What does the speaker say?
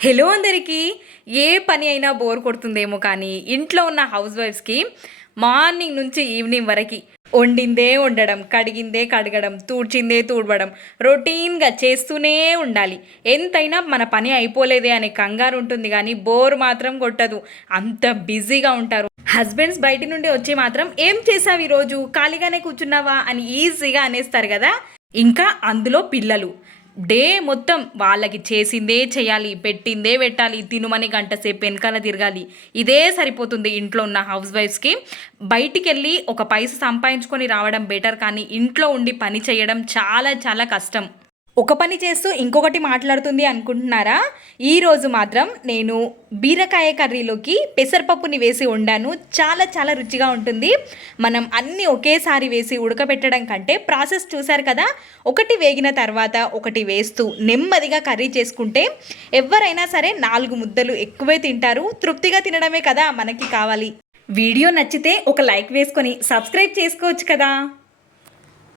Hello అందరికీ. ఏ పని అయినా బోర్ కొడుతుందేమో కానీ ఇంట్లో ఉన్న హౌస్ వైఫ్స్కి మార్నింగ్ నుంచి ఈవినింగ్ వరకు వండిందే వండడం, కడిగిందే కడగడం, తూడ్చిందే తూడవడం రొటీన్గా చేస్తూనే ఉండాలి. ఎంతైనా మన పని అయిపోలేదే అనే కంగారు ఉంటుంది కానీ బోర్ మాత్రం కొట్టదు. అంత బిజీగా ఉంటారు. హస్బెండ్స్ బయట నుండి వచ్చి మాత్రం ఏం చేసావు ఈరోజు, ఖాళీగానే కూర్చున్నావా అని ఈజీగా అనేస్తారు కదా. ఇంకా అందులో పిల్లలు డే మొత్తం వాళ్ళకి చేసిందే చేయాలి, పెట్టిందే పెట్టాలి, తినుమని గంట సేపు వెనకాల తిరగాలి. ఇదే సరిపోతుంది ఇంట్లో ఉన్న హౌస్ వైఫ్స్కి. బయటికి వెళ్ళి ఒక పైస సంపాదించుకొని రావడం బెటర్, కానీ ఇంట్లో ఉండి పని చేయడం చాలా చాలా కష్టం. ఒక పని చేస్తూ ఇంకొకటి మాట్లాడుతుంది అనుకుంటున్నారా? ఈరోజు మాత్రం నేను బీరకాయ కర్రీలోకి పెసరపప్పుని వేసి వండాను. చాలా చాలా రుచిగా ఉంటుంది. మనం అన్నీ ఒకేసారి వేసి ఉడకబెట్టడం కంటే ప్రాసెస్ చూశారు కదా, ఒకటి వేగిన తర్వాత ఒకటి వేస్తూ నెమ్మదిగా కర్రీ చేసుకుంటే ఎవరైనా సరే 4 ముద్దలు ఎక్కువే తింటారు. తృప్తిగా తినడమే కదా మనకి కావాలి. వీడియో నచ్చితే ఒక లైక్ వేసుకొని సబ్స్క్రైబ్ చేసుకోవచ్చు కదా.